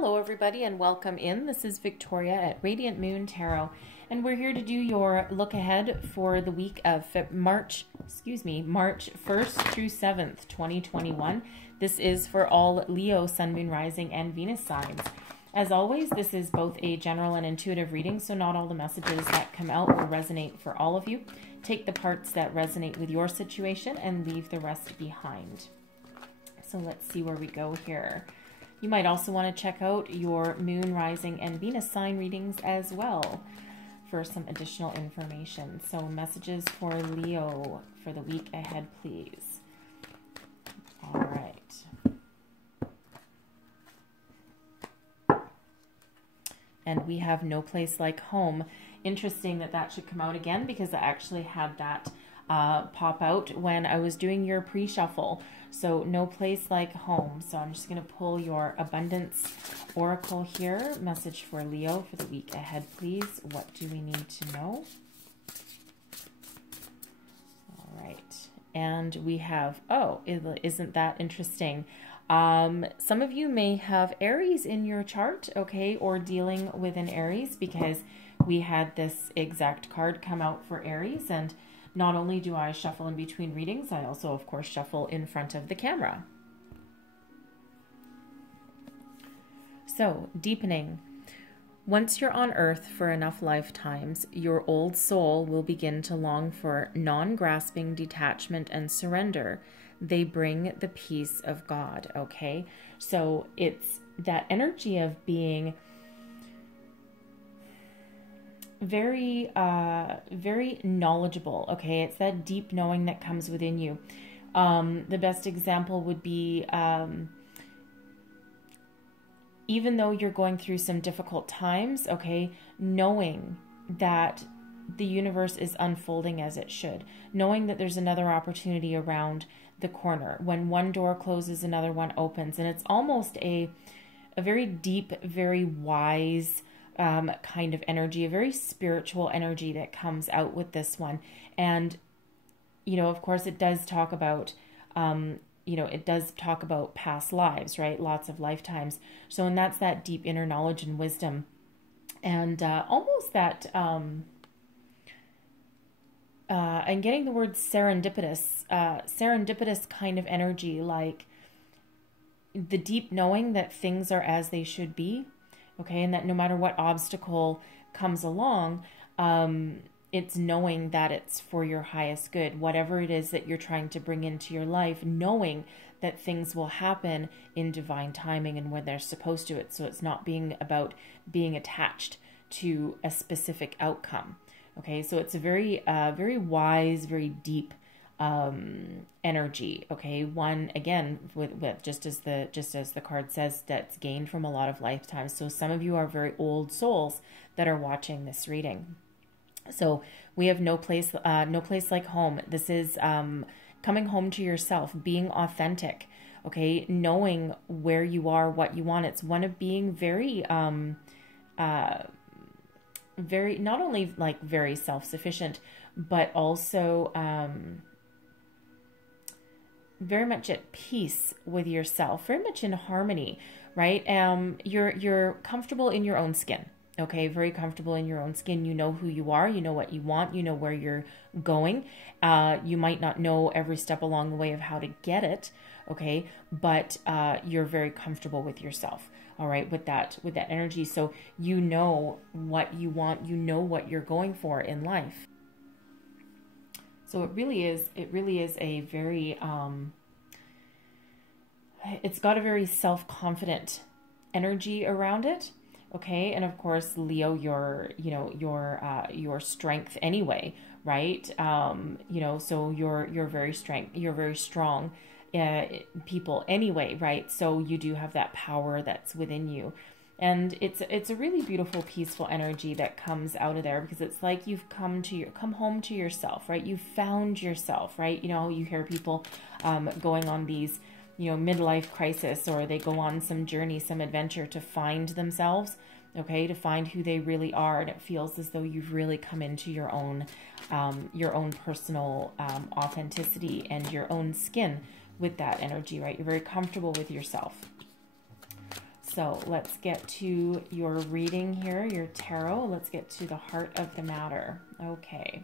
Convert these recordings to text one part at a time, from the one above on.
Hello everybody and welcome in. This is Victoria at Radiant Moon Tarot, and we're here to do your look ahead for the week of March 1st through 7th, 2021. This is for all Leo, Sun, Moon, Rising, and Venus signs. As always, this is both a general and intuitive reading, so not all the messages that come out will resonate for all of you. Take the parts that resonate with your situation and leave the rest behind. So let's see where we go here. You might also want to check out your Moon, Rising, and Venus sign readings as well for some additional information. So messages for Leo for the week ahead, please. All right. And we have No Place Like Home. Interesting that that should come out again, because I actually had that pop out when I was doing your pre-shuffle. So No Place Like Home. So I'm just going to pull your Abundance Oracle here. Message for Leo for the week ahead, please. What do we need to know? All right. And we have, oh, isn't that interesting? Some of you may have Aries in your chart, okay, or dealing with an Aries, because we had this exact card come out for Aries. And not only do I shuffle in between readings, I also, of course, shuffle in front of the camera. So, deepening. Once you're on Earth for enough lifetimes, your old soul will begin to long for non-grasping detachment and surrender. They bring the peace of God, okay? So, it's that energy of being very knowledgeable, okay? It's that deep knowing that comes within you. The best example would be, even though you're going through some difficult times, okay, knowing that the universe is unfolding as it should, knowing that there's another opportunity around the corner. When one door closes, another one opens, and it's almost a very deep, very wise kind of energy, a very spiritual energy that comes out with this one. And, you know, of course, it does talk about, it does talk about past lives, right? Lots of lifetimes. So, and that's that deep inner knowledge and wisdom. And almost that, I'm getting the word serendipitous kind of energy, like the deep knowing that things are as they should be. Okay, and that no matter what obstacle comes along, it's knowing that it's for your highest good. Whatever it is that you're trying to bring into your life, knowing that things will happen in divine timing and when they're supposed to. So it's not being about being attached to a specific outcome. Okay, so it's a very wise, very deep energy. Okay, one again with just as the card says, that's gained from a lot of lifetimes. So some of you are very old souls that are watching this reading. So we have no place like home. This is coming home to yourself, being authentic. Okay, knowing where you are, what you want. It's one of being very not only like very self-sufficient, but also very much at peace with yourself, very much in harmony, right? You're comfortable in your own skin, okay? Very comfortable in your own skin. You know who you are, you know what you want, you know where you're going. You might not know every step along the way of how to get it, okay? But you're very comfortable with yourself, all right, with that energy. So you know what you want, you know what you're going for in life. So it really is a very, it's got a very self-confident energy around it. Okay. And of course, Leo, your strength anyway, right? So you're very strong, people anyway, right? So you do have that power that's within you. And it's a really beautiful, peaceful energy that comes out of there, because it's like you've come home to yourself, right? You've found yourself, right? You know, you hear people going on these, midlife crisis, or they go on some journey, some adventure to find themselves, okay, to find who they really are. And it feels as though you've really come into your own personal authenticity and your own skin with that energy, right? You're very comfortable with yourself. So let's get to your reading here, your tarot. Let's get to the heart of the matter. Okay.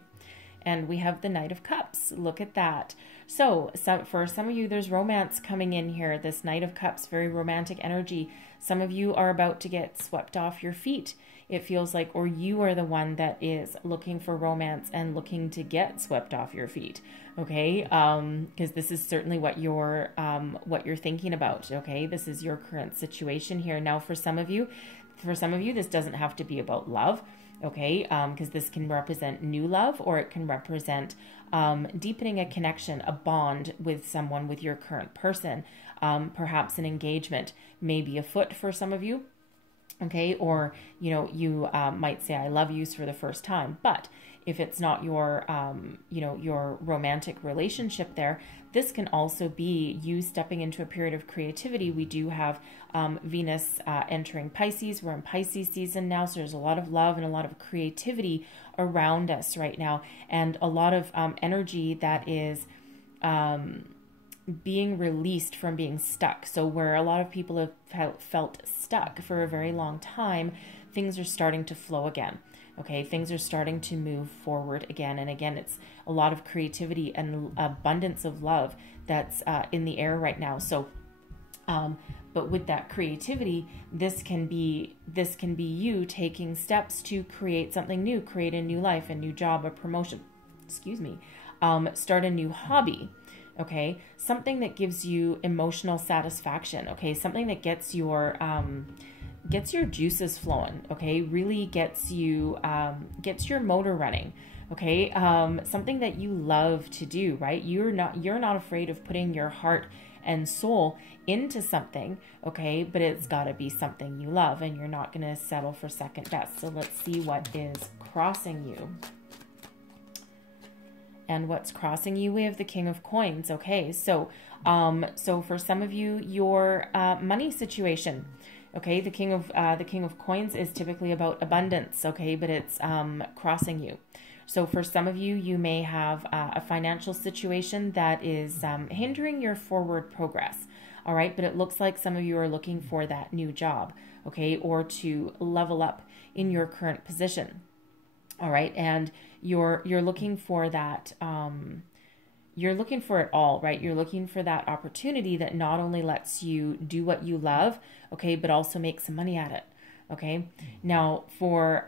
And we have the Knight of Cups. Look at that. So for some of you, there's romance coming in here. This Knight of Cups, very romantic energy. Some of you are about to get swept off your feet. It feels like, or you are the one that is looking for romance and looking to get swept off your feet. Okay. Because this is certainly what you're thinking about. Okay. This is your current situation here. Now, for some of you, this doesn't have to be about love. Okay, because this can represent new love, or it can represent deepening a connection, a bond with someone, with your current person, perhaps an engagement, maybe afoot for some of you. Okay, or, you know, you might say, I love yous for the first time. But if it's not your, you know, your romantic relationship there, this can also be you stepping into a period of creativity. We do have Venus entering Pisces. We're in Pisces season now, so there's a lot of love and a lot of creativity around us right now, and a lot of energy that is being released from being stuck. So where a lot of people have felt stuck for a very long time, things are starting to flow again. Okay, things are starting to move forward again. And again, it's a lot of creativity and abundance of love that's in the air right now. So, but with that creativity, this can be you taking steps to create something new, create a new life, a new job, a promotion, start a new hobby. Okay, something that gives you emotional satisfaction. Okay, something that gets your juices flowing. Okay, really gets your motor running. Okay, something that you love to do. Right, you're not afraid of putting your heart and soul into something. Okay, but it's got to be something you love, and you're not going to settle for second best. So let's see what is crossing you. And what's crossing you, we have the King of Coins. Okay, so for some of you, your money situation. Okay, the King of Coins is typically about abundance. Okay, but it's crossing you. So for some of you, you may have a financial situation that is hindering your forward progress. All right, but it looks like some of you are looking for that new job. Okay, or to level up in your current position. All right, and you're looking for that, you're looking for it all, right? You're looking for that opportunity that not only lets you do what you love, okay, but also make some money at it, okay? Now, for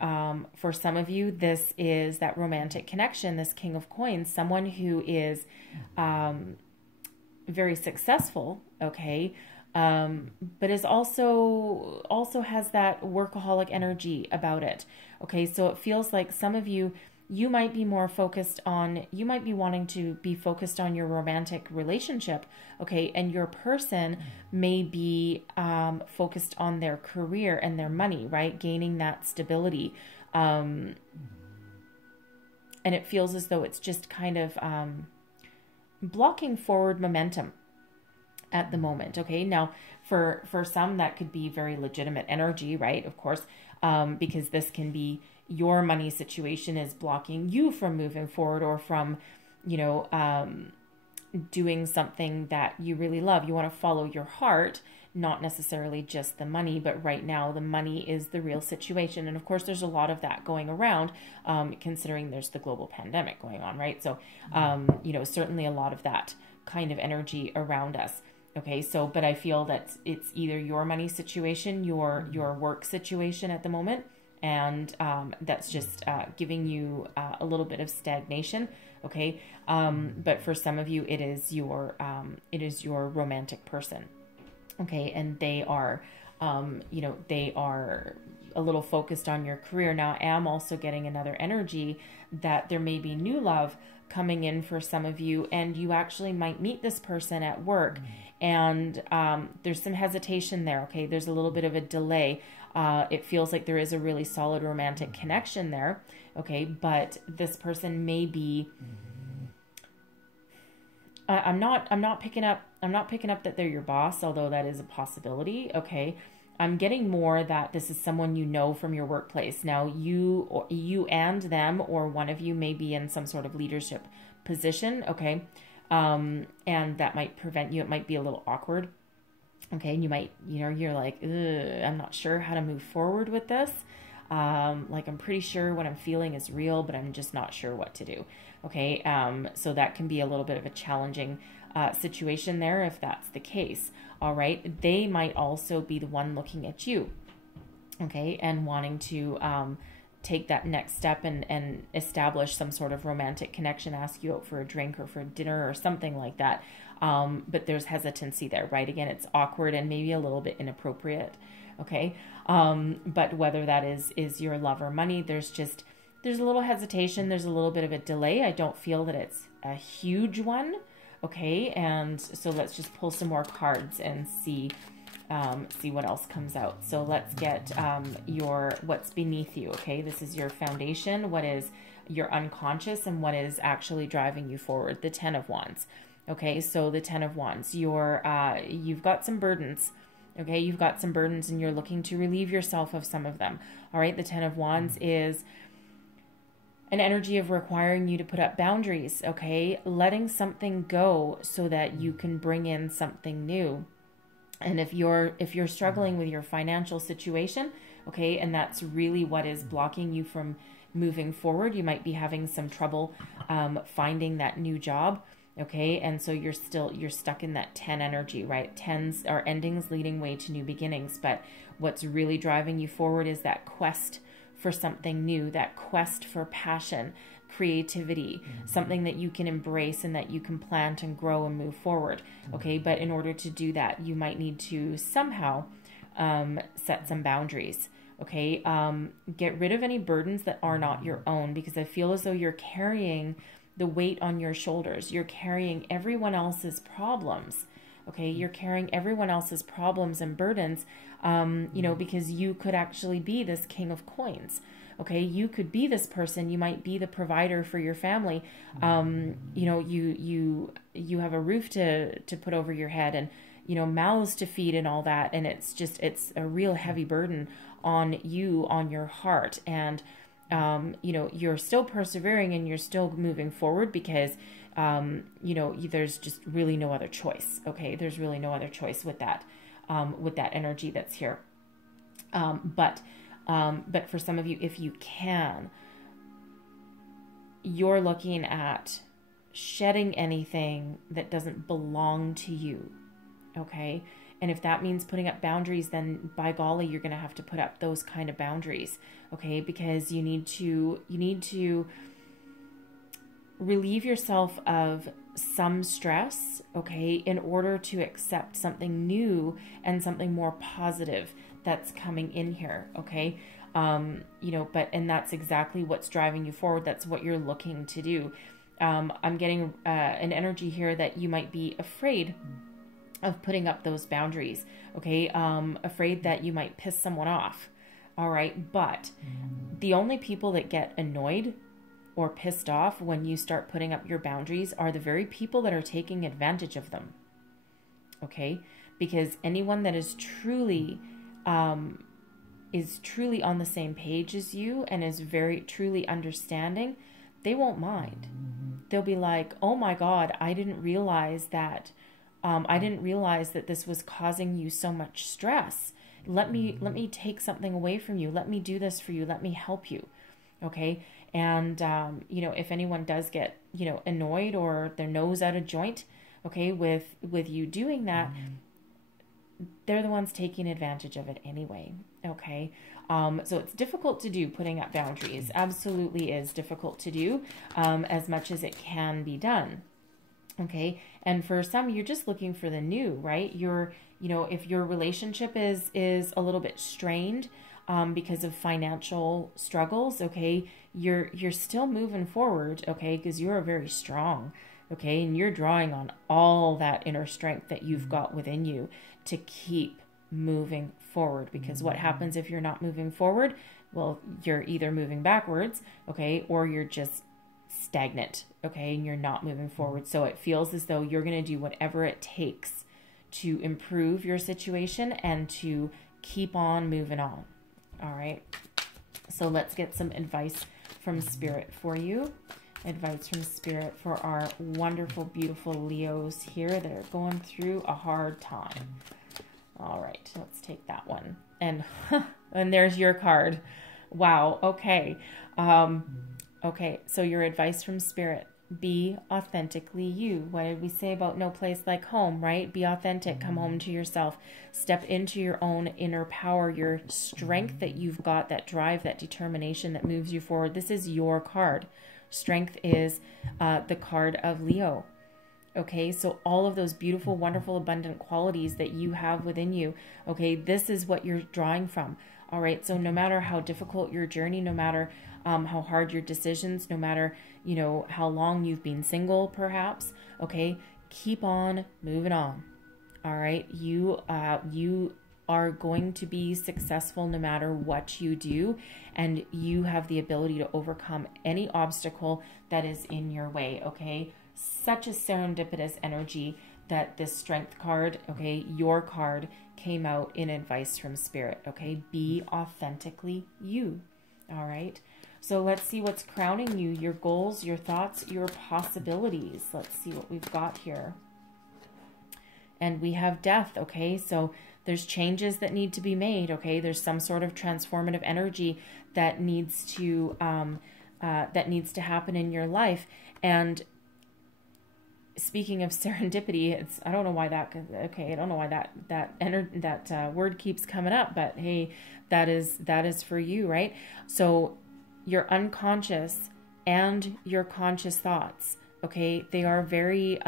some of you, this is that romantic connection, this King of Coins, someone who is very successful, okay, but is also has that workaholic energy about it. Okay, so it feels like some of you, you might be more focused on, you might be wanting to be focused on your romantic relationship, okay, and your person may be focused on their career and their money, right, gaining that stability, and it feels as though it's just kind of blocking forward momentum at the moment. Okay, now for some that could be very legitimate energy, right, of course, because this can be your money situation is blocking you from moving forward, or from, you know, doing something that you really love. You want to follow your heart, not necessarily just the money, but right now the money is the real situation. And of course, there's a lot of that going around, considering there's the global pandemic going on, right? So, you know, certainly a lot of that kind of energy around us. Okay, so, but I feel that it's either your money situation, your work situation at the moment, and that's just giving you a little bit of stagnation. Okay, but for some of you, it is your romantic person. Okay, and they are, you know, they are a little focused on your career. Now, I am also getting another energy that there may be new love coming in for some of you, and you actually might meet this person at work, and there's some hesitation there. Okay, there's a little bit of a delay. It feels like there is a really solid romantic connection there. Okay, but this person may be, I'm not picking up that they're your boss, although that is a possibility. Okay, I'm getting more that this is someone you know from your workplace. Now, you and them, or one of you, may be in some sort of leadership position. Okay, and that might prevent you. It might be a little awkward. Okay, and you might, you're like, ugh, I'm not sure how to move forward with this. Like, I'm pretty sure what I'm feeling is real, but I'm just not sure what to do. Okay, so that can be a little bit of a challenging situation there if that's the case. All right, they might also be the one looking at you, okay, and wanting to take that next step and establish some sort of romantic connection, ask you out for a drink or for dinner or something like that. But there's hesitancy there, right? Again, it's awkward and maybe a little bit inappropriate. Okay. But whether that is your love or money, there's a little hesitation. There's a little bit of a delay. I don't feel that it's a huge one. Okay. And so let's just pull some more cards and see what else comes out. So let's get what's beneath you. Okay. This is your foundation. What is your unconscious and what is actually driving you forward? The 10 of Wands. Okay. So the 10 of Wands, you've got some burdens. Okay. You've got some burdens and you're looking to relieve yourself of some of them. All right. The 10 of Wands is an energy of requiring you to put up boundaries. Okay. Letting something go so that you can bring in something new. And if you're struggling with your financial situation, okay, and that's really what is blocking you from moving forward, you might be having some trouble finding that new job, okay, and so you're stuck in that 10 energy, right? 10s are endings leading way to new beginnings, but what's really driving you forward is that quest for something new, that quest for passion, creativity, something that you can embrace and that you can plant and grow and move forward. Okay. But in order to do that, you might need to somehow set some boundaries. Okay. Get rid of any burdens that are not your own, because I feel as though you're carrying the weight on your shoulders. You're carrying everyone else's problems. Okay. You're carrying everyone else's problems and burdens, because you could actually be this King of Coins. Okay, you could be this person. You might be the provider for your family. You have a roof to put over your head and, mouths to feed and all that. And it's a real heavy burden on you, on your heart. And, you're still persevering and you're still moving forward because, there's just really no other choice. Okay, there's really no other choice with that energy that's here. But for some of you, if you can, you're looking at shedding anything that doesn't belong to you. Okay. And if that means putting up boundaries, then by golly, you're going to have to put up those kind of boundaries. Okay. Because you need to relieve yourself of some stress. Okay. In order to accept something new and something more positive that's coming in here. Okay. And that's exactly what's driving you forward. That's what you're looking to do. I'm getting an energy here that you might be afraid of putting up those boundaries. Okay. Afraid that you might piss someone off. All right. But the only people that get annoyed or pissed off when you start putting up your boundaries are the very people that are taking advantage of them. Okay. Because anyone that is truly on the same page as you and is very truly understanding, they won't mind. They'll be like, oh my God, I didn't realize that this was causing you so much stress. Let me take something away from you. Let me do this for you. Let me help you. Okay. And, if anyone does get, annoyed or their nose out of joint, okay, with you doing that, they're the ones taking advantage of it anyway. Okay. So it's difficult to do, putting up boundaries. Absolutely is difficult to do, as much as it can be done. Okay. And for some, you're just looking for the new, right? If your relationship is a little bit strained, because of financial struggles, okay, you're still moving forward. Okay. Because you're very strong. Okay. And you're drawing on all that inner strength that you've got within you to keep moving forward. Because what happens if you're not moving forward? Well, you're either moving backwards, okay, or you're just stagnant, okay, and you're not moving forward. So it feels as though you're going to do whatever it takes to improve your situation and to keep on moving on. All right. So let's get some advice from Spirit for you. Advice from Spirit for our wonderful, beautiful Leos here that are going through a hard time. All right, let's take that one. And and there's your card. Wow. Okay. Okay. So your advice from Spirit: be authentically you. What did we say about no place like home, right? Be authentic. Come home to yourself. Step into your own inner power, your strength that you've got, that drive, that determination that moves you forward. This is your card. Strength is the card of Leo. Okay, so all of those beautiful, wonderful, abundant qualities that you have within you, okay, this is what you're drawing from. All right, so no matter how difficult your journey, no matter how hard your decisions, no matter, you know, how long you've been single, perhaps, okay, keep on moving on. All right, you are going to be successful no matter what you do, and you have the ability to overcome any obstacle that is in your way, okay? Such a serendipitous energy that this strength card, okay, your card, came out in advice from Spirit, okay? Be authentically you, all right? So let's see what's crowning you, your goals, your thoughts, your possibilities. Let's see what we've got here. And we have death, okay? So there's changes that need to be made, okay? There's some sort of transformative energy that needs to happen in your life. And speaking of serendipity, I don't know why that word keeps coming up, but hey, that is for you, right? So your unconscious and your conscious thoughts, okay, they're very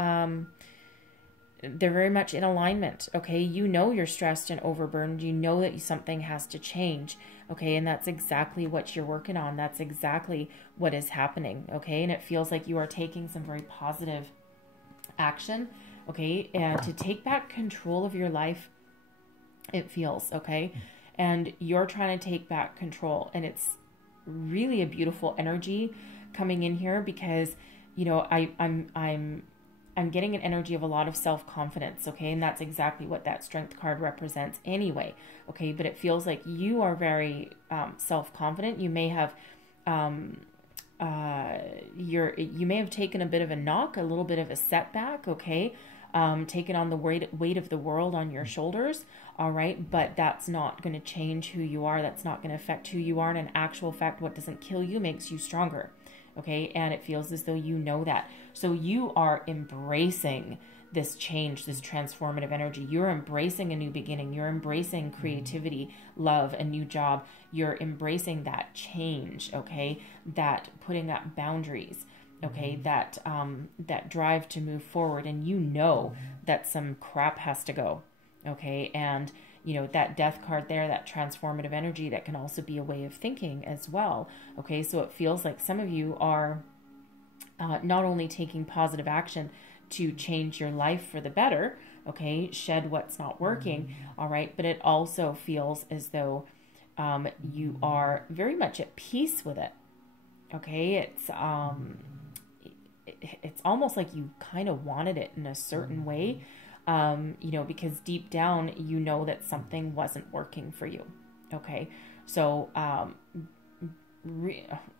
much in alignment, okay? You know you're stressed and overburdened. You know that something has to change, okay? And that's exactly what you're working on. That's exactly what is happening, okay? And it feels like you are taking some very positive action, okay? And to take back control of your life, it feels, okay? And you're trying to take back control. And it's really a beautiful energy coming in here because, you know, I'm getting an energy of a lot of self-confidence, okay? And that's exactly what that strength card represents anyway, okay? But it feels like you are very self-confident. You may have you may have taken a bit of a knock, a little bit of a setback, okay? Taken on the weight of the world on your shoulders, all right? But that's not going to change who you are. That's not going to affect who you are. And in actual fact, what doesn't kill you makes you stronger, okay? And it feels as though you know that. So you are embracing this change, this transformative energy. You're embracing a new beginning. You're embracing creativity, love, a new job. You're embracing that change, okay? That putting up boundaries, okay? That drive to move forward. And you know that some crap has to go, okay? And you know, that death card there, that transformative energy, that can also be a way of thinking as well, okay? So it feels like some of you are not only taking positive action to change your life for the better, okay, shed what's not working, all right, but it also feels as though you are very much at peace with it, okay? It's almost like you kind of wanted it in a certain way, you know, because deep down you know that something wasn't working for you, okay? So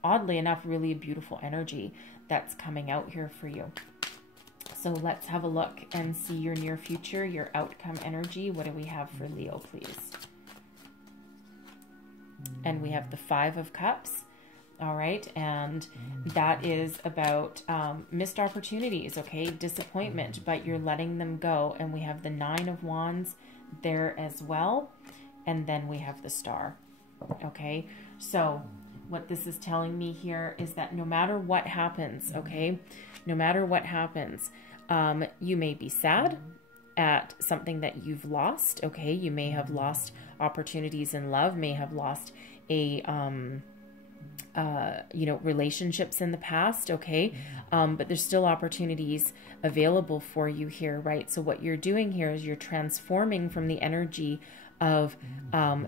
oddly enough, really a beautiful energy that's coming out here for you. So let's have a look and see your near future, your outcome energy. What do we have for Leo, please? And we have the 5 of Cups. All right. And that is about missed opportunities, okay? Disappointment, but you're letting them go. And we have the 9 of Wands there as well. And then we have the Star, okay? So what this is telling me here is that no matter what happens, okay, no matter what happens, you may be sad at something that you've lost, okay? You may have lost opportunities in love, may have lost a, you know, relationships in the past, okay? But there's still opportunities available for you here, right? So what you're doing here is you're transforming from the energy of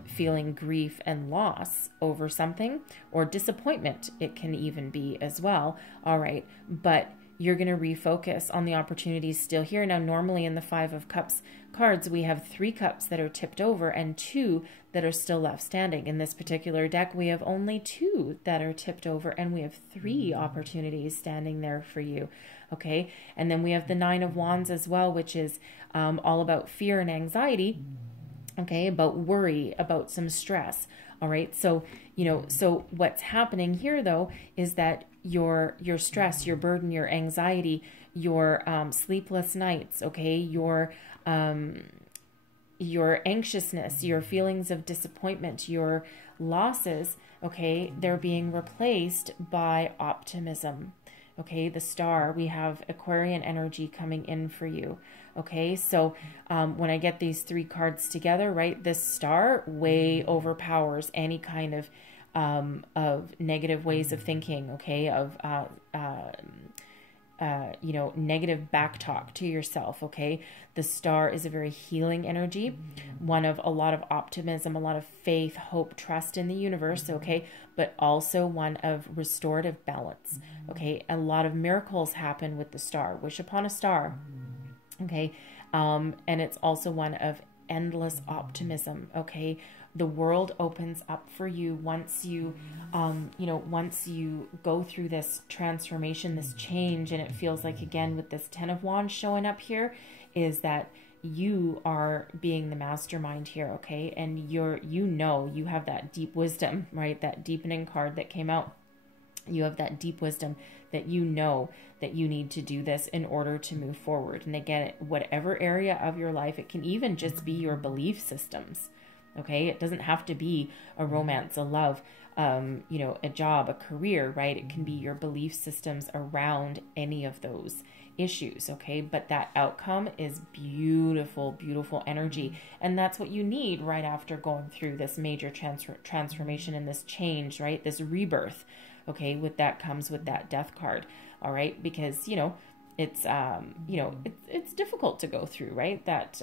feeling grief and loss over something, or disappointment, it can even be as well, all right? But you're going to refocus on the opportunities still here. Now, normally in the 5 of Cups cards, we have 3 cups that are tipped over and 2 that are still left standing. In this particular deck, we have only 2 that are tipped over, and we have 3 opportunities standing there for you, okay? And then we have the 9 of Wands as well, which is all about fear and anxiety. okay, about worry, about some stress. All right. So, so what's happening here though, is that your stress, your burden, your anxiety, your sleepless nights, okay, your anxiousness, your feelings of disappointment, your losses, okay, they're being replaced by optimism. Okay, the star, we have Aquarian energy coming in for you. Okay, so when I get these three cards together, right, this star way overpowers any kind of negative ways of thinking, okay, of negative backtalk to yourself, okay? The star is a very healing energy, one of a lot of optimism, a lot of faith, hope, trust in the universe, okay? But also one of restorative balance, okay? A lot of miracles happen with the star. Wish upon a star, okay? And it's also one of endless optimism, okay? The world opens up for you once you, once you go through this transformation, this change, and it feels like, again, with this 10 of Wands showing up here, is that you are being the mastermind here, okay? And you have that deep wisdom, right? That deepening card that came out. You have that deep wisdom that you know that you need to do this in order to move forward. And again, whatever area of your life, it can even just be your belief systems. Okay, it doesn't have to be a romance, a love, a job, a career, right? It can be your belief systems around any of those issues, okay? But that outcome is beautiful, beautiful energy. And that's what you need right after going through this major transformation and this change, right? This rebirth, okay? With that comes with that death card, all right? Because, it's it's difficult to go through, right? That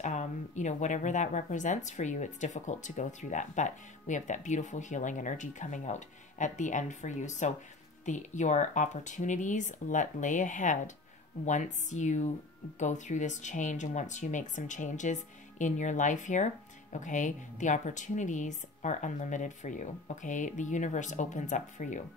whatever that represents for you, it's difficult to go through that, but we have that beautiful healing energy coming out at the end for you. So your opportunities lay ahead once you go through this change, and once you make some changes in your life here, okay, the opportunities are unlimited for you, okay? The universe opens up for you.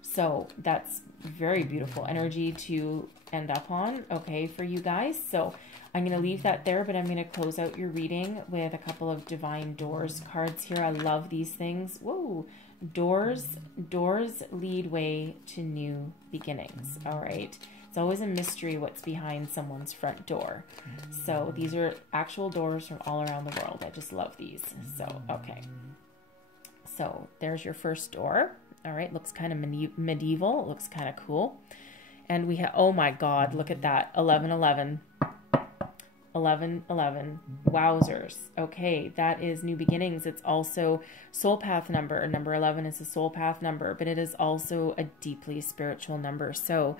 So that's very beautiful energy to end up on, okay, for you guys. So I'm going to leave that there, but I'm going to close out your reading with a couple of Divine Doors cards here. I love these things. Whoa, doors lead way to new beginnings, all right? It's always a mystery what's behind someone's front door. So these are actual doors from all around the world. I just love these. So, okay. So there's your first door. All right, looks kind of medieval. It looks kind of cool. And we have, oh my God, look at that. 1111. 1111. Wowzers. Okay, that is new beginnings. It's also soul path number. Number 11 is a soul path number, but it is also a deeply spiritual number. So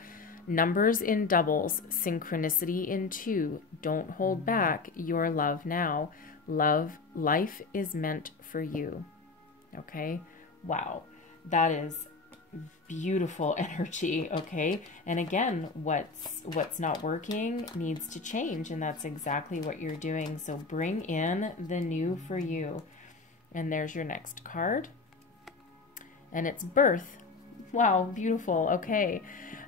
numbers in doubles, synchronicity in two. Don't hold back your love now. Life is meant for you. Okay, wow. That is beautiful energy, okay? And again, what's not working needs to change, and that's exactly what you're doing. So bring in the new for you. And there's your next card. And it's birth. Wow, beautiful. Okay.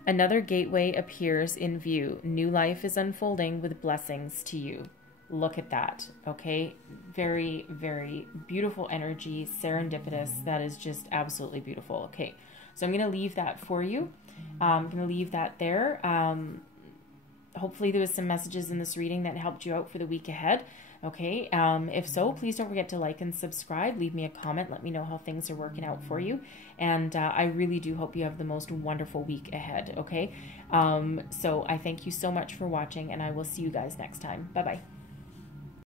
Another gateway appears in view. New life is unfolding with blessings to you. Look at that, okay? Very, very beautiful energy, serendipitous. That is just absolutely beautiful. Okay, so I'm going to leave that for you. I'm going to leave that there. Hopefully there was some messages in this reading that helped you out for the week ahead. Okay, if so, please don't forget to like and subscribe. Leave me a comment. Let me know how things are working out for you. And I really do hope you have the most wonderful week ahead, okay? So I thank you so much for watching, and I will see you guys next time. Bye-bye.